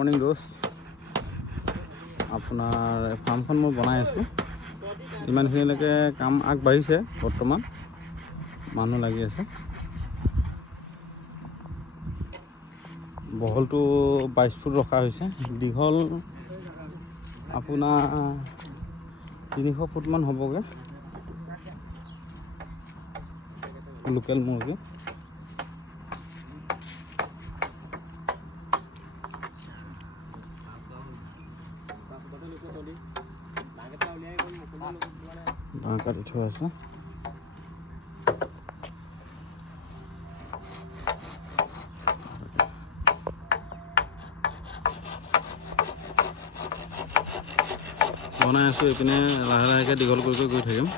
Morning দোষ আপোনাৰ ফাৰ্মখন মই বনাই আছোঁ। ইমানখিনিলৈকে কাম আগবাঢ়িছে, বৰ্তমান মানুহ লাগি আছে। বহলটো 22 ফুট ৰখা হৈছে, দীঘল আপোনাৰ 300 ফুটমান হ'বগৈ। লোকেল মুৰ্গী বাঁহ কাটি থোৱা আছে। বনাই আছোঁ, এইপিনে লাহে লাহেকৈ দীঘল কৰি গৈ থাকিম।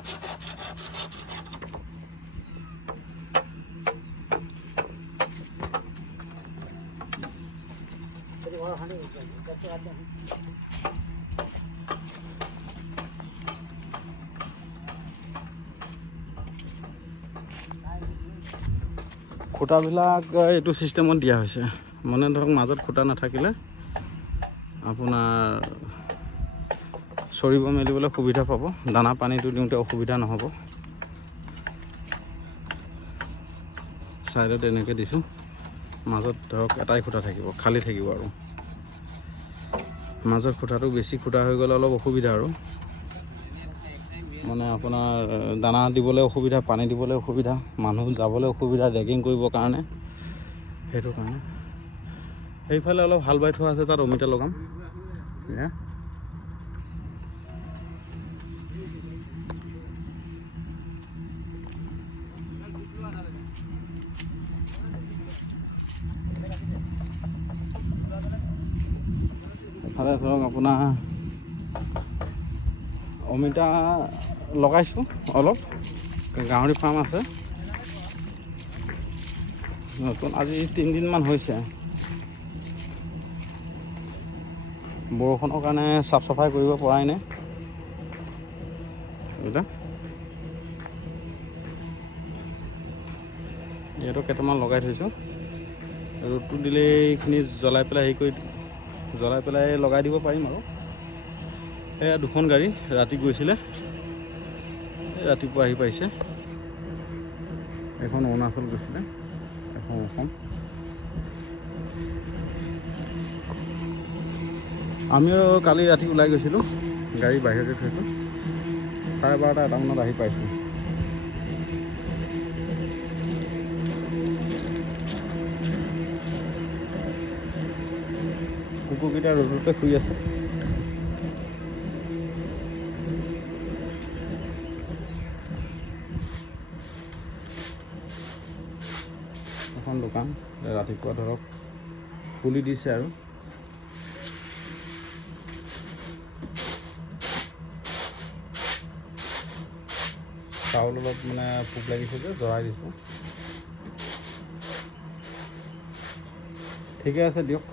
খুঁটাবিলাক এইটো চিষ্টেমত দিয়া হৈছে, মানে ধৰক মাজত খুঁটা নাথাকিলে আপোনাৰ চৰিব মেলিবলৈ সুবিধা পাব, দানা পানীটো দিওঁতে অসুবিধা নহ'ব। ছাইডত এনেকৈ দিছোঁ, মাজত ধৰক এটাই খুঁটা থাকিব, খালী থাকিব। আৰু মাজত খুঁটাটো বেছি খুঁটা হৈ গ'লে অলপ অসুবিধা, আৰু মানে আপোনাৰ দানা দিবলৈ অসুবিধা, পানী দিবলৈ অসুবিধা, মানুহ যাবলৈ অসুবিধা, ৰেগিং কৰিবৰ কাৰণে। সেইটো কাৰণে সেইফালে অলপ হাল বাই থোৱা আছে, তাত অমিতা লগাম। এফালে ধৰক আপোনাৰ অমিতা লগাইছোঁ অলপ, গাহৰি ফাৰ্ম আছে নতুন, আজি 3 দিনমান হৈছে। বৰষুণৰ কাৰণে চাফ চাফাই কৰিব পৰাই নাই। ইয়াতো কেইটামান লগাই থৈছোঁ, ৰ'দটো দিলে এইখিনি জ্বলাই পেলাই লগাই দিব পাৰিম। আৰু এয়া 2খন গাড়ী ৰাতি গৈছিলে, ৰাতিপুৱা আহি পাইছে। এখন অৰুণাচল গৈছিলে, এখন অসম। আমিও কালি ৰাতি ওলাই গৈছিলোঁ, গাড়ী বাহিৰতে থৈছোঁ, 12:30 এটা মানত আহি পাইছোঁ। কুকুৰকেইটা ৰ'দতে শুই আছে। এখন দোকান ৰাতিপুৱা ধৰক খুলি দিছে, আৰু চাউল অলপ মানে পোক লাগিছে যে জৰাই দিছোঁ। ঠিকে আছে দিয়ক।